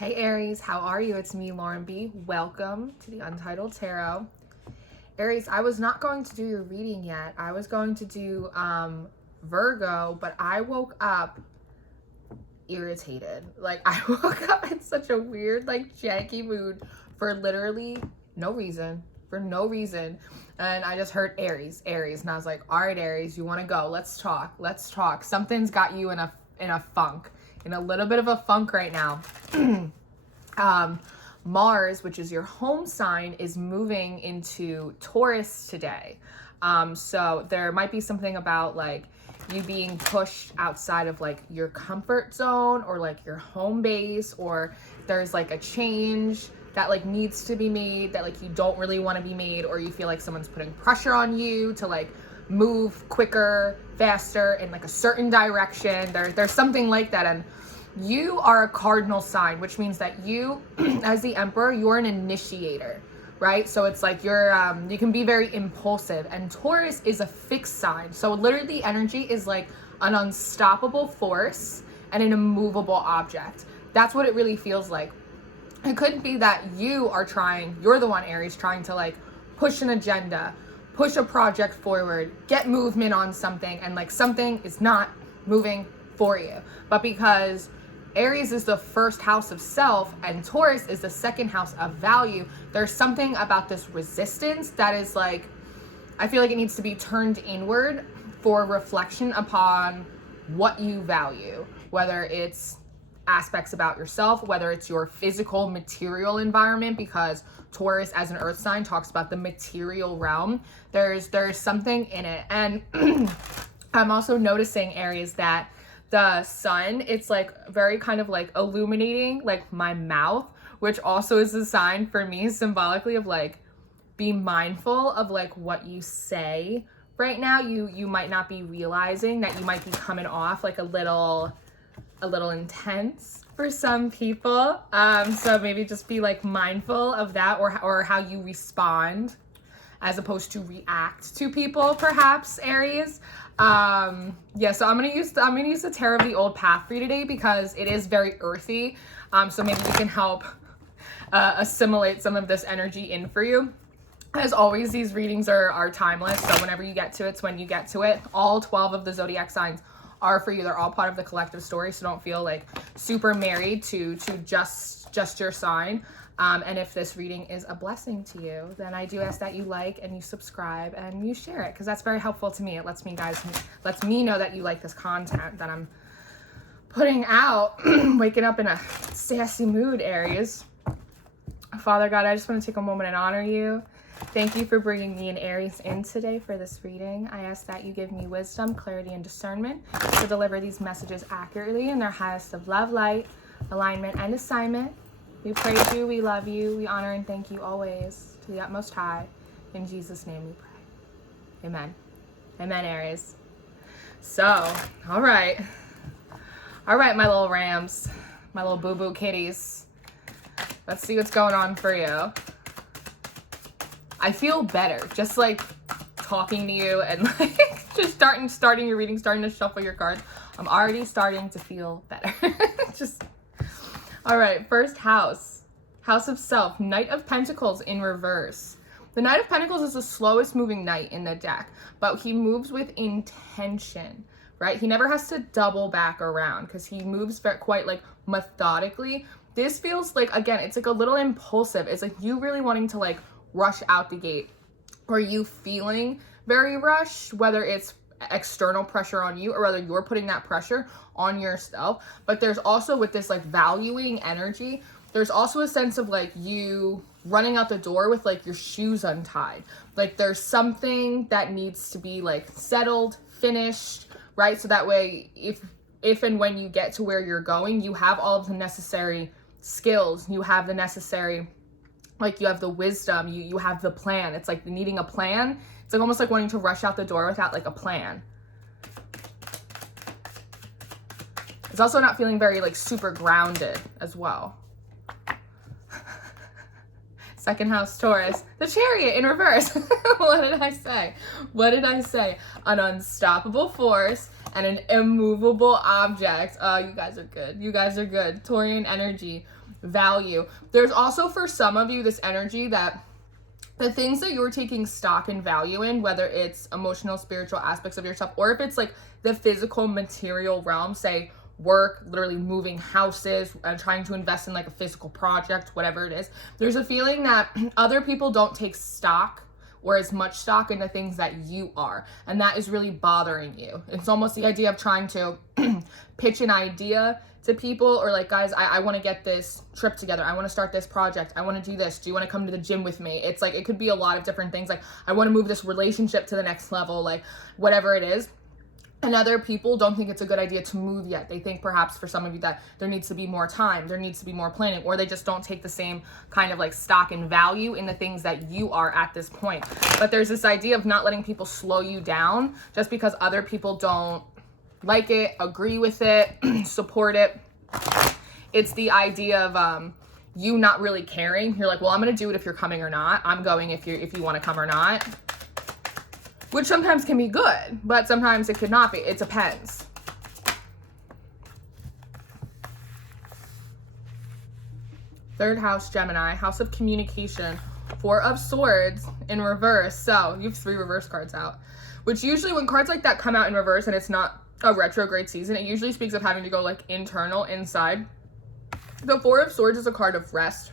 Hey Aries, how are you? It's me, Lauren B. Welcome to the Untitled Tarot. Aries, I was not going to do your reading yet. I was going to do Virgo, but I woke up irritated. Like, I woke up in such a weird, like, janky mood for literally no reason. And I just heard Aries. And I was like, all right, Aries, you want to go? Let's talk. Something's got you in a funk. In a little bit of a funk right now. Mars, which is your home sign, is moving into Taurus today. So there might be something about like you being pushed outside of like your comfort zone or like your home base, or there's like a change that like needs to be made that like you don't really want to be made, or you feel like someone's putting pressure on you to like move quicker, faster in like a certain direction. There's something like that. And you are a cardinal sign, which means that you, as the Emperor, you're an initiator, right? So it's like you can be very impulsive, and Taurus is a fixed sign. So literally the energy is like an unstoppable force and an immovable object. That's what it really feels like. It could be that you're the one, Aries, trying to like push an agenda, push a project forward, get movement on something, and like something is not moving for you. But because Aries is the first house of self and Taurus is the second house of value, there's something about this resistance that is like, I feel like it needs to be turned inward for reflection upon what you value, whether it's aspects about yourself, whether it's your physical material environment, because Taurus as an earth sign talks about the material realm. There's something in it. And I'm also noticing, Aries, that the sun, it's like very kind of like illuminating like my mouth, which also is a sign for me symbolically of like, be mindful of like what you say right now. You might not be realizing that you might be coming off like a little intense for some people. So maybe just be like mindful of that, or how you respond as opposed to react to people, perhaps, Aries. So I'm gonna use the Tarot of the Old Path for you today because it is very earthy. So maybe we can help assimilate some of this energy in for you. As always, these readings are timeless. So whenever you get to it, it's when you get to it. All 12 of the zodiac signs are for you. They're all part of the collective story. So don't feel like super married to just your sign. And if this reading is a blessing to you, then I do ask that you like and you subscribe and you share it, because that's very helpful to me. It lets me know that you like this content that I'm putting out. Waking up in a sassy mood, Aries. Father God, I just want to take a moment and honor you. Thank you for bringing me and Aries in today for this reading. I ask that you give me wisdom, clarity, and discernment to deliver these messages accurately in their highest of love, light, alignment, and assignment. We praise you, we love you, we honor and thank you always to the utmost high. In Jesus' name we pray. Amen. Amen, Aries. So, all right, my little rams, my little boo-boo kitties. Let's see what's going on for you. I feel better just like talking to you and like just starting your reading, starting to shuffle your cards. I'm already starting to feel better. All right, first house of self, Knight of Pentacles in reverse. The Knight of Pentacles is the slowest moving knight in the deck, but he moves with intention, right? He never has to double back around because he moves quite like methodically. This feels like, again, it's like a little impulsive. It's like you really wanting to like rush out the gate, or you feeling very rushed, whether it's external pressure on you or whether you're putting that pressure on yourself. But there's also, with this like valuing energy, there's also a sense of like you running out the door with like your shoes untied. Like there's something that needs to be like settled, finished, right? So that way if and when you get to where you're going, you have all of the necessary skills, you have the necessary, like you have the wisdom, you have the plan. It's like needing a plan. It's like almost like wanting to rush out the door without like a plan. It's also not feeling very like super grounded as well. Second house, Taurus, the Chariot in reverse. What did I say? An unstoppable force and an immovable object. Oh, you guys are good. Taurian energy. value. There's also for some of you this energy that the things that you're taking stock and value in, whether it's emotional, spiritual aspects of yourself, or if it's like the physical material realm, say work, literally moving houses and trying to invest in like a physical project, whatever it is, there's a feeling that other people don't take stock or as much stock into things that you are. And that is really bothering you. It's almost the idea of trying to pitch an idea to people, or like, guys, I want to get this trip together. I want to start this project. I want to do this. Do you want to come to the gym with me? It's like, it could be a lot of different things. Like, I want to move this relationship to the next level, like whatever it is. And other people don't think it's a good idea to move yet. They think perhaps for some of you that there needs to be more time, there needs to be more planning, or they just don't take the same kind of like stock and value in the things that you are at this point. But there's this idea of not letting people slow you down just because other people don't like it, agree with it, support it. It's the idea of you not really caring. You're like, well, I'm going to do it if you're coming or not. I'm going if you want to come or not. Which sometimes can be good, but sometimes it could not be. It depends. Third house, Gemini, house of communication, 4 of Swords in reverse. So you have 3 reverse cards out, which usually when cards like that come out in reverse and it's not a retrograde season, it usually speaks of having to go like internal, inside. The 4 of Swords is a card of rest,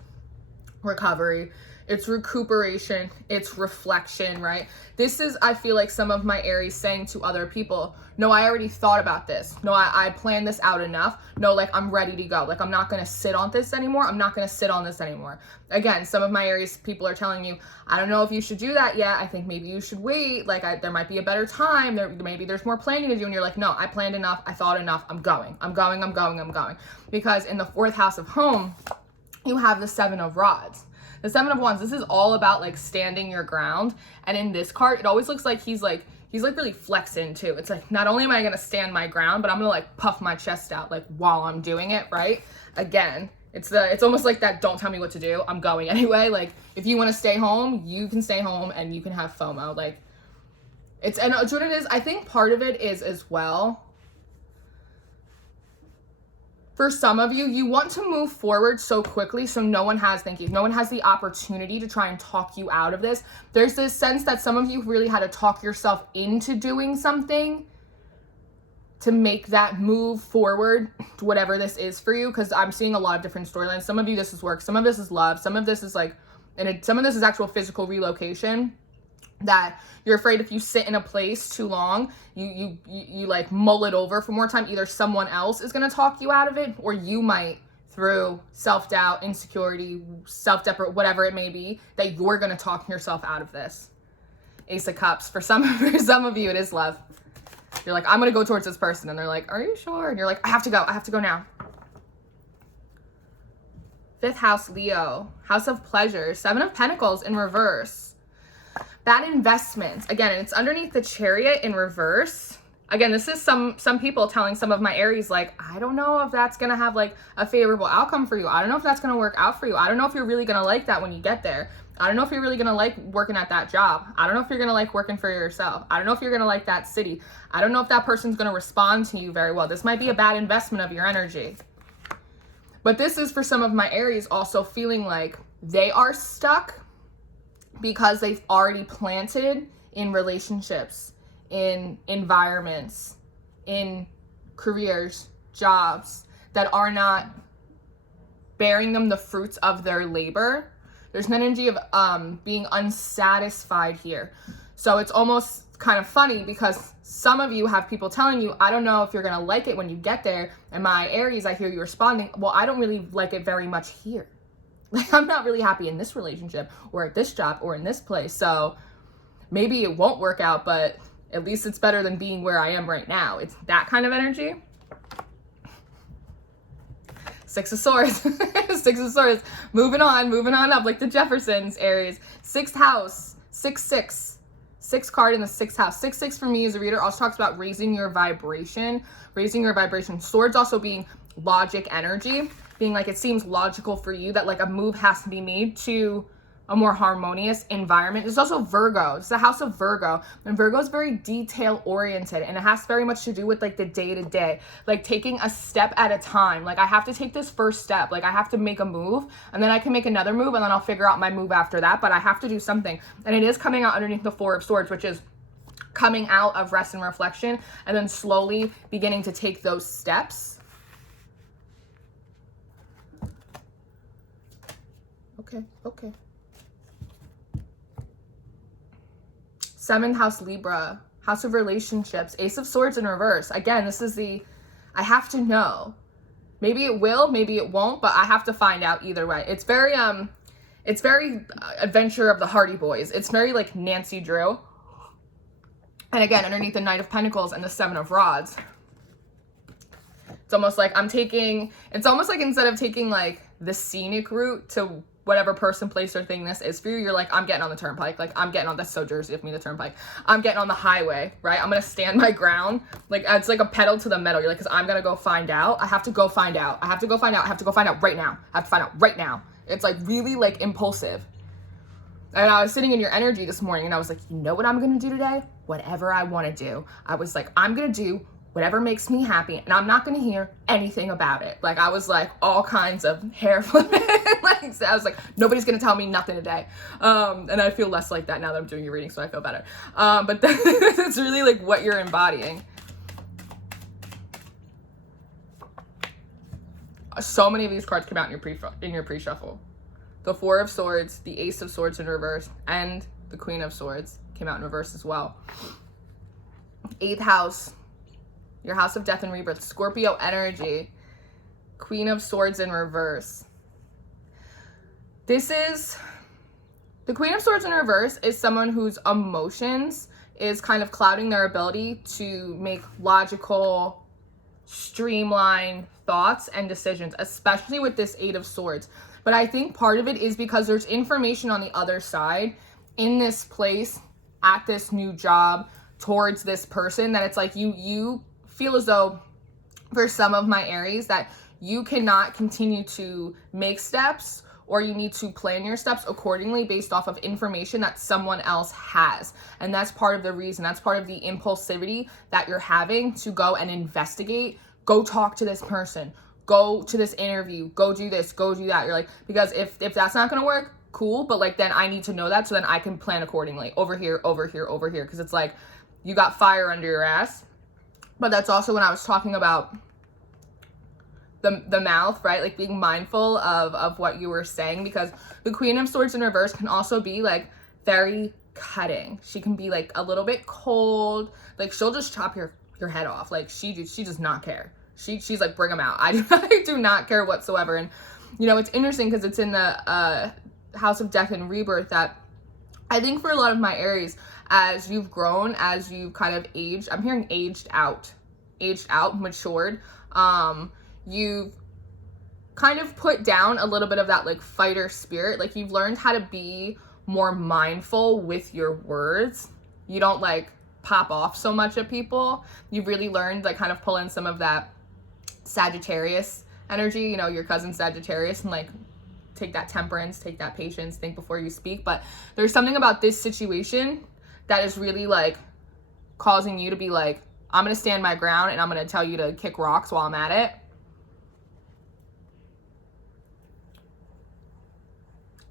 recovery, it's recuperation, it's reflection, right? This is, I feel like, some of my Aries saying to other people, no, I already thought about this. No, I planned this out enough. No, like, I'm ready to go. Like, I'm not going to sit on this anymore. I'm not going to sit on this anymore. Again, some of my Aries people are telling you, I don't know if you should do that yet. I think maybe you should wait. Like, there might be a better time. Maybe there's more planning to do. And you're like, no, I planned enough. I thought enough. I'm going. Because in the 4th house of home, you have the 7 of Rods. The 7 of Wands, this is all about like standing your ground. And in this card, it always looks like he's like really flexing too. It's like, not only am I going to stand my ground, but I'm going to like puff my chest out like while I'm doing it, right? Again, it's almost like that, don't tell me what to do. I'm going anyway. Like, if you want to stay home, you can stay home and you can have FOMO. Like, and what it is, I think part of it is as well, for some of you, you want to move forward so quickly so no one has the opportunity to try and talk you out of this. There's this sense that some of you really had to talk yourself into doing something to make that move forward, whatever this is for you, because I'm seeing a lot of different storylines. Some of you, this is work. Some of this is love. Some of this is like, some of this is actual physical relocation, that you're afraid if you sit in a place too long, you like mull it over for more time, either someone else is going to talk you out of it, or you might, through self-doubt, insecurity, self-deprecate, whatever it may be, that you're going to talk yourself out of this. Ace of Cups. For some of you, it is love. You're like, I'm going to go towards this person, and they're like, are you sure? And you're like, I have to go now. 5th house, Leo, house of pleasure, 7 of Pentacles in reverse. Bad investments. Again, it's underneath the Chariot in reverse. Again, this is some people telling some of my Aries, like, I don't know if that's going to have like a favorable outcome for you. I don't know if that's going to work out for you. I don't know if you're really going to like that when you get there. I don't know if you're really going to like working at that job. I don't know if you're going to like working for yourself. I don't know if you're going to like that city. I don't know if that person's going to respond to you very well. This might be a bad investment of your energy. But this is for some of my Aries also feeling like they are stuck because they've already planted in relationships, in environments, in careers, jobs that are not bearing them the fruits of their labor. There's an energy of being unsatisfied here. So it's almost kind of funny because some of you have people telling you, I don't know if you're going to like it when you get there. And my Aries, I hear you responding, well, I don't really like it very much here. Like, I'm not really happy in this relationship or at this job or in this place. So maybe it won't work out, but at least it's better than being where I am right now. It's that kind of energy. 6 of Swords. 6 of Swords. Moving on up like the Jeffersons, Aries. 6th house. 6-6. 6 card in the 6th house. 6-6 for me as a reader also talks about raising your vibration. Raising your vibration. Swords also being logic energy. Being like, it seems logical for you that like a move has to be made to a more harmonious environment. There's also Virgo. It's the house of Virgo. And Virgo is very detail oriented, and it has very much to do with like the day to day, like taking a step at a time. Like I have to take this first step. Like I have to make a move, and then I can make another move, and then I'll figure out my move after that. But I have to do something. And it is coming out underneath the Four of Swords, which is coming out of rest and reflection, and then slowly beginning to take those steps. Okay. 7th house, Libra, house of relationships, Ace of Swords in reverse. Again, this is I have to know. Maybe it will, maybe it won't, but I have to find out either way. It's very Adventure of the Hardy Boys. It's very like Nancy Drew. And again, underneath the Knight of Pentacles and the 7 of Rods, it's almost like it's almost like instead of taking like the scenic route to whatever person, place, or thing this is for you, you're like, I'm getting on the turnpike. Like, I'm getting on, that's so Jersey of me, the turnpike. I'm getting on the highway, right? I'm going to stand my ground. Like, it's like a pedal to the metal. You're like, because I'm going to go find out. I have to go find out. I have to go find out. I have to go find out right now. I have to find out right now. It's like really like impulsive. And I was sitting in your energy this morning, and I was like, you know what I'm going to do today? Whatever I want to do. I was like, I'm going to do whatever makes me happy, and I'm not going to hear anything about it. Like, I was like all kinds of hair flipping. Like, I was like, nobody's going to tell me nothing today. And I feel less like that now that I'm doing your reading, so I feel better. But it's really like what you're embodying. So many of these cards came out in your pre-shuffle. The 4 of Swords, the Ace of Swords in reverse, and the Queen of Swords came out in reverse as well. 8th house, your house of death and rebirth, Scorpio energy, Queen of Swords in reverse. The Queen of Swords in reverse is someone whose emotions is kind of clouding their ability to make logical, streamlined thoughts and decisions, especially with this 8 of Swords. But I think part of it is because there's information on the other side in this place, at this new job, towards this person, that it's like you feel as though, for some of my Aries, that you cannot continue to make steps, or you need to plan your steps accordingly based off of information that someone else has. And that's part of the reason. That's part of the impulsivity that you're having to go and investigate, go talk to this person, go to this interview, go do this, go do that. You're like, because if that's not going to work, cool, but like then I need to know that so then I can plan accordingly. Over here, over here, over here. Because it's like you got fire under your ass. But that's also when I was talking about the mouth, right? Like being mindful of what you were saying, because the Queen of Swords in reverse can also be like very cutting. She can be like a little bit cold. Like she'll just chop your head off. Like she does not care. She's like, bring them out. I do not care whatsoever. And you know, it's interesting because it's in the House of Death and Rebirth that I think for a lot of my Aries, as you've grown, as you've kind of aged, I'm hearing aged out, matured, you've kind of put down a little bit of that like fighter spirit. Like you've learned how to be more mindful with your words. You don't like pop off so much at people. You've really learned like kind of pull in some of that Sagittarius energy, you know, your cousin Sagittarius, and like take that temperance, take that patience, think before you speak. But there's something about this situation that is really like causing you to be like, I'm going to stand my ground and I'm going to tell you to kick rocks while I'm at it.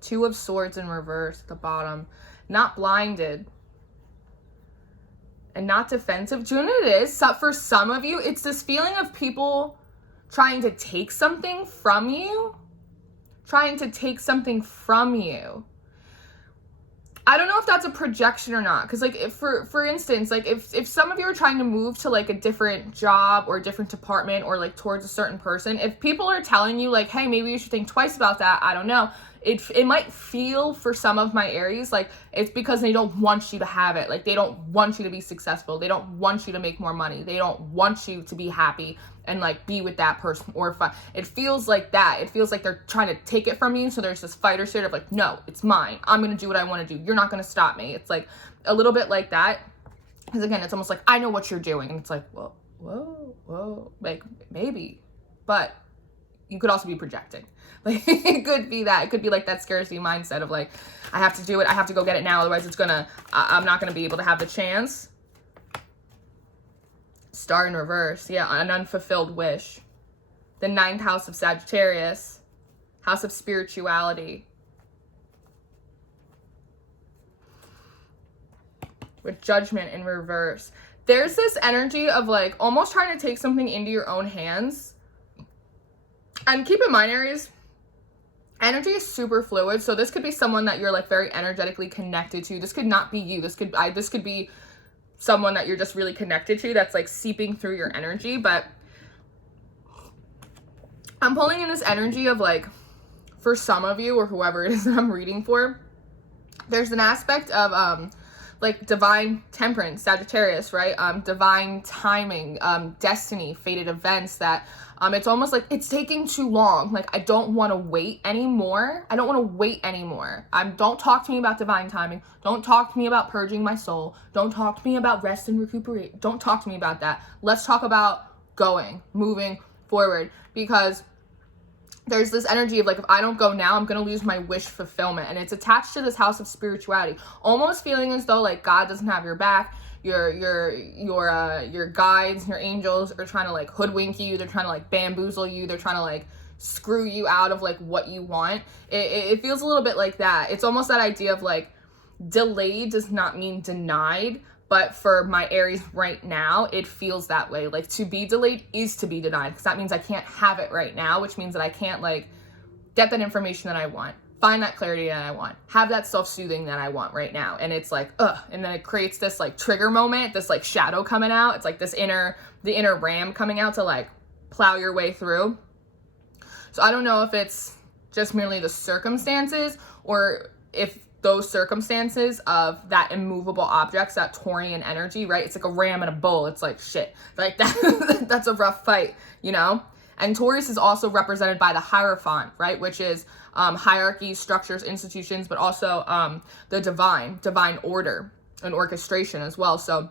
Two of Swords in reverse at the bottom. Not blinded and not defensive. Do you know what it is? So for some of you, it's this feeling of people trying to take something from you. Trying to take something from you. I don't know if that's a projection or not. Because like, if for instance, like if some of you are trying to move to like a different job or a different department or like towards a certain person, if people are telling you like, hey, maybe you should think twice about that, I don't know. It might feel for some of my Aries like it's because they don't want you to have it. Like they don't want you to be successful. They don't want you to make more money. They don't want you to be happy and like be with that person or fun. It feels like that. It feels like they're trying to take it from you. So there's this fighter spirit of like, no, it's mine. I'm going to do what I want to do. You're not going to stop me. It's like a little bit like that. Because again, it's almost like, I know what you're doing. And it's like, whoa, like maybe, but you could also be projecting. Like, it could be that. It could be like that scarcity mindset of like, I have to do it. I have to go get it now. Otherwise I'm not going to be able to have the chance. Star in reverse. Yeah, an unfulfilled wish. The 9th house of Sagittarius. House of spirituality. With Judgment in reverse. There's this energy of like almost trying to take something into your own hands. And keep in mind, Aries, energy is super fluid. So this could be someone that you're like very energetically connected to. This could not be you. This could be someone that you're just really connected to that's like seeping through your energy. But I'm pulling in this energy of like, for some of you or whoever it is that I'm reading for, there's an aspect of like divine temperance, Sagittarius, right? Divine timing, destiny, fated events that it's almost like it's taking too long. Like, I don't want to wait anymore. I don't want to wait anymore. Don't talk to me about divine timing. Don't talk to me about purging my soul. Don't talk to me about rest and recuperate. Don't talk to me about that. Let's talk about moving forward, because there's this energy of like, if I don't go now, I'm going to lose my wish fulfillment. And it's attached to this house of spirituality, almost feeling as though like God doesn't have your back. Your guides, your angels are trying to like hoodwink you. They're trying to like bamboozle you. They're trying to like screw you out of like what you want. It feels a little bit like that. It's almost that idea of like, delayed does not mean denied. But for my Aries right now, it feels that way. Like, to be delayed is to be denied, because that means I can't have it right now, which means that I can't like get that information that I want, find that clarity that I want, have that self-soothing that I want right now. And it's like, and then it creates this like trigger moment, this like shadow coming out. It's like the inner ram coming out to like plow your way through. So I don't know if it's just merely the circumstances, or if those circumstances of that immovable objects, that Taurian energy, right? It's like a ram and a bull. It's like, shit, like that, that's a rough fight, you know? And Taurus is also represented by the Hierophant, right? Which is hierarchies, structures, institutions, but also the divine order and orchestration as well. So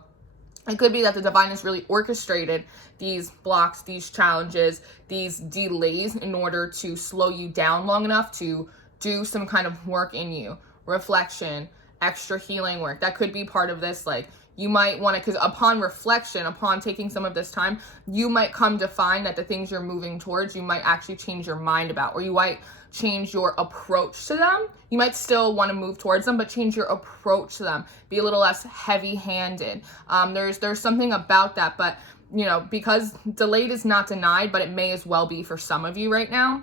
it could be that the divine has really orchestrated these blocks, these challenges, these delays in order to slow you down long enough to do some kind of work in you. Reflection, extra healing work. That could be part of this. Like, you might want to, because upon reflection, upon taking some of this time, you might come to find that the things you're moving towards, you might actually change your mind about, or you might change your approach to them. You might still want to move towards them, but change your approach to them. Be a little less heavy-handed. There's something about that, but you know, because delayed is not denied, but it may as well be for some of you right now.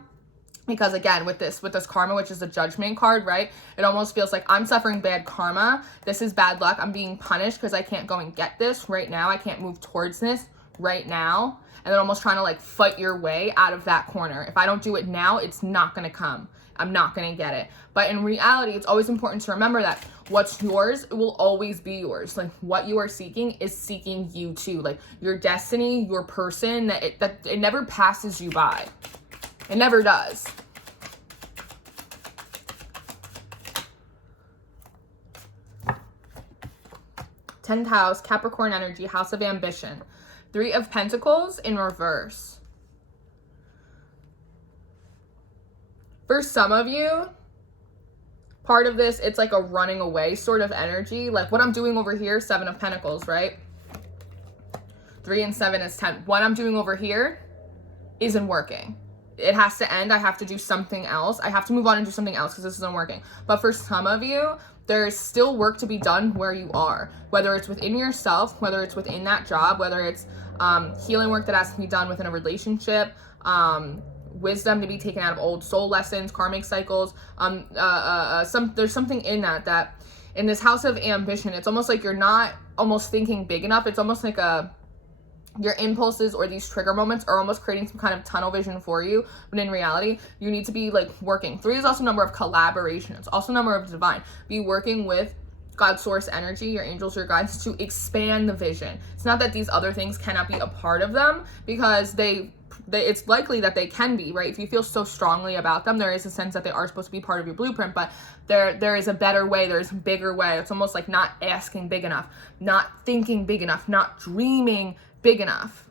Because again, with this karma, which is a judgment card, right? It almost feels like I'm suffering bad karma. This is bad luck. I'm being punished because I can't go and get this right now. I can't move towards this right now. And then almost trying to like fight your way out of that corner. If I don't do it now, it's not going to come. I'm not going to get it. But in reality, it's always important to remember that what's yours, it will always be yours. Like, what you are seeking is seeking you too. Like, your destiny, your person, that it never passes you by. It never does. Tenth house, Capricorn energy, house of ambition. 3 of Pentacles in reverse. For some of you, part of this, it's like a running away sort of energy. Like what I'm doing over here, 7 of Pentacles, right? 3 and 7 is 10. What I'm doing over here isn't working. It has to end. I have to do something else. I have to move on and do something else because this isn't working. But for some of you, there's still work to be done where you are, whether it's within yourself, whether it's within that job, whether it's healing work that has to be done within a relationship, wisdom to be taken out of old soul lessons, karmic cycles. There's something in that in this house of ambition, it's almost like you're not almost thinking big enough. It's almost like your impulses or these trigger moments are almost creating some kind of tunnel vision for you, but in reality, you need to be like working. 3 is also a number of collaboration. It's also a number of divine. Be working with God source energy, your angels, your guides, to expand the vision. It's not that these other things cannot be a part of them, because it's likely that they can be, right? If you feel so strongly about them, there is a sense that they are supposed to be part of your blueprint, but there is a better way, there's a bigger way. It's almost like not asking big enough, not thinking big enough, not dreaming big enough.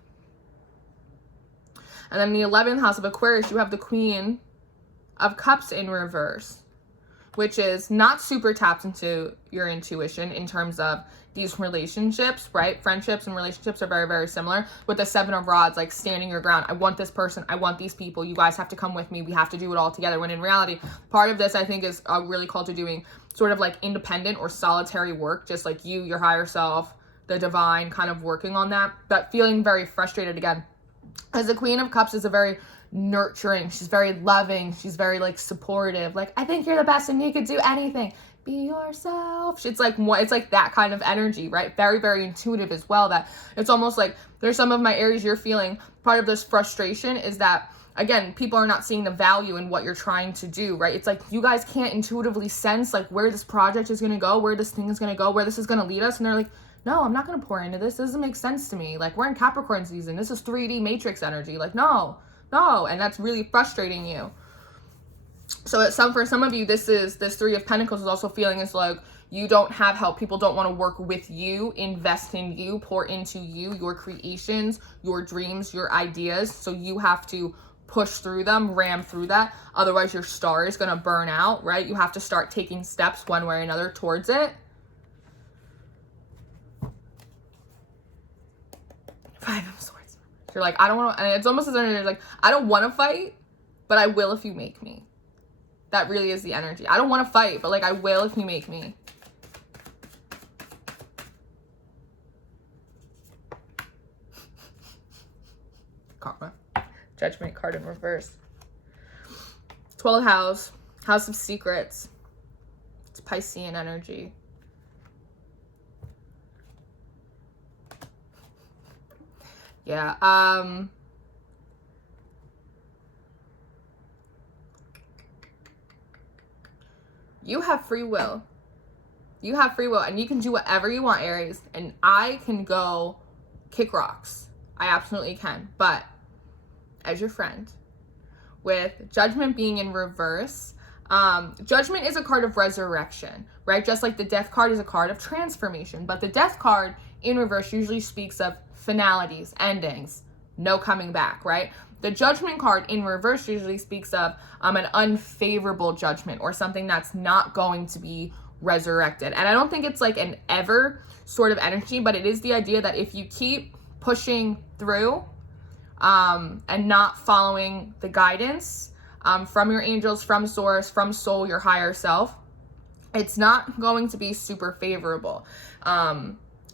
And then the 11th house of Aquarius, you have the Queen of Cups in reverse, which is not super tapped into your intuition in terms of these relationships, right? Friendships and relationships are very, very similar. With the 7 of Rods, like standing your ground. I want this person. I want these people. You guys have to come with me. We have to do it all together. When in reality, part of this, I think, is really called to doing sort of like independent or solitary work, just like you, your higher self, the divine, kind of working on that, but feeling very frustrated again. As the Queen of Cups is a very nurturing, she's very loving, she's very like supportive, like, I think you're the best and you could do anything, be yourself. It's like that kind of energy, right? Very, very intuitive as well. That it's almost like there's some of my Aries you're feeling. Part of this frustration is that, again, people are not seeing the value in what you're trying to do, right? It's like you guys can't intuitively sense like where this project is going to go, where this thing is going to go, where this is going to lead us. And they're like, no, I'm not going to pour into this. This doesn't make sense to me. Like, we're in Capricorn season. This is 3D matrix energy. Like, no. And that's really frustrating you. So for some of you, this 3 of Pentacles is also feeling as like you don't have help. People don't want to work with you, invest in you, pour into you, your creations, your dreams, your ideas. So you have to push through them, ram through that. Otherwise, your star is going to burn out, right? You have to start taking steps one way or another towards it. 5 of Swords. You're like, I don't want to, and it's almost as if like, I don't want to fight, but I will if you make me. That really is the energy. I don't want to fight, but like, I will if you make me. Karma. Judgment card in reverse. 12th house. House of Secrets. It's Piscean energy. Yeah, you have free will. You have free will, and you can do whatever you want, Aries. And I can go kick rocks. I absolutely can. But as your friend, with Judgment being in reverse, Judgment is a card of resurrection, right? Just like the Death card is a card of transformation. But the Death card in reverse usually speaks of finalities, endings, no coming back, right? The Judgment card in reverse usually speaks of an unfavorable judgment or something that's not going to be resurrected. And I don't think it's like an ever sort of energy, but it is the idea that if you keep pushing through and not following the guidance from your angels, from source, from soul, your higher self, it's not going to be super favorable.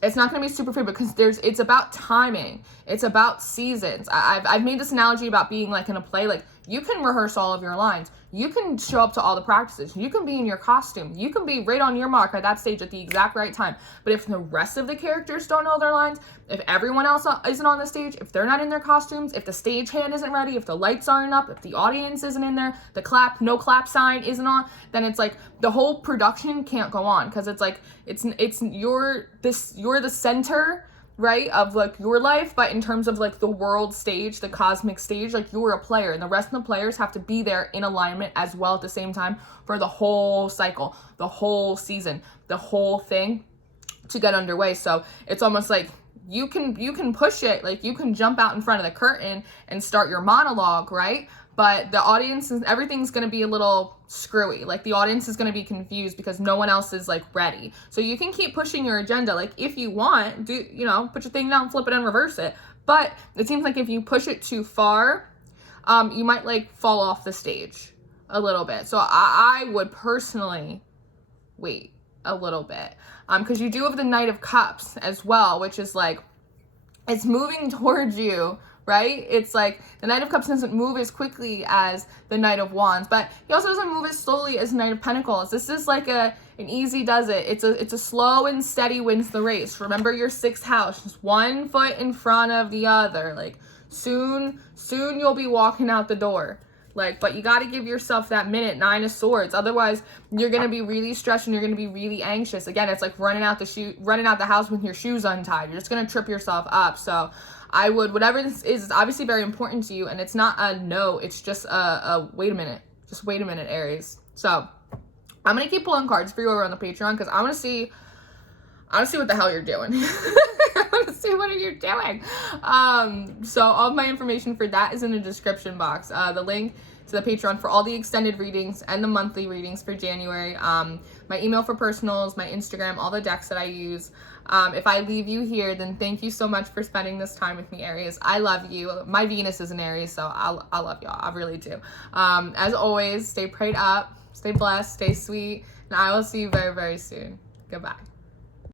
It's not going to be super favorable because it's about timing. It's about seasons. I've made this analogy about being like in a play. Like, you can rehearse all of your lines. You can show up to all the practices. You can be in your costume. You can be right on your mark at that stage at the exact right time. But if the rest of the characters don't know their lines, if everyone else isn't on the stage, if they're not in their costumes, if the stagehand isn't ready, if the lights aren't up, if the audience isn't in there, the no clap sign isn't on, then it's like the whole production can't go on, because it's like you're the center, right, of like your life, but in terms of like the world stage, the cosmic stage, like you're a player, and the rest of the players have to be there in alignment as well at the same time for the whole cycle, the whole season, the whole thing to get underway. So it's almost like you can push it, like you can jump out in front of the curtain and start your monologue, right? But the audience, everything's going to be a little screwy. Like, the audience is going to be confused because no one else is like ready. So you can keep pushing your agenda. Like, if you want, put your thing down, flip it and reverse it. But it seems like if you push it too far, you might like fall off the stage a little bit. So I would personally wait a little bit. Because you do have the Knight of Cups as well, which is like, it's moving towards you, right? It's like the Knight of Cups doesn't move as quickly as the Knight of Wands, but he also doesn't move as slowly as Knight of Pentacles. This is like an easy does it. It's a slow and steady wins the race. Remember your 6th house, just one foot in front of the other. Like, soon you'll be walking out the door. Like, but you got to give yourself that minute. 9 of Swords. Otherwise, you're going to be really stressed and you're going to be really anxious. Again, it's like running out the house with your shoes untied. You're just going to trip yourself up. So I would, whatever this is obviously very important to you, and it's not a no, it's just a wait a minute. Just wait a minute, Aries. So I'm going to keep pulling cards for you over on the Patreon, because I want to see I want to see what the hell you're doing. I want to see what you're doing. So all of my information for that is in the description box. The link to the Patreon for all the extended readings and the monthly readings for January. My email for personals, my Instagram, all the decks that I use. If I leave you here, then thank you so much for spending this time with me, Aries. I love you. My Venus is an Aries, so I love y'all. I really do. As always, stay prayed up, stay blessed, stay sweet, and I will see you very, very soon. Goodbye.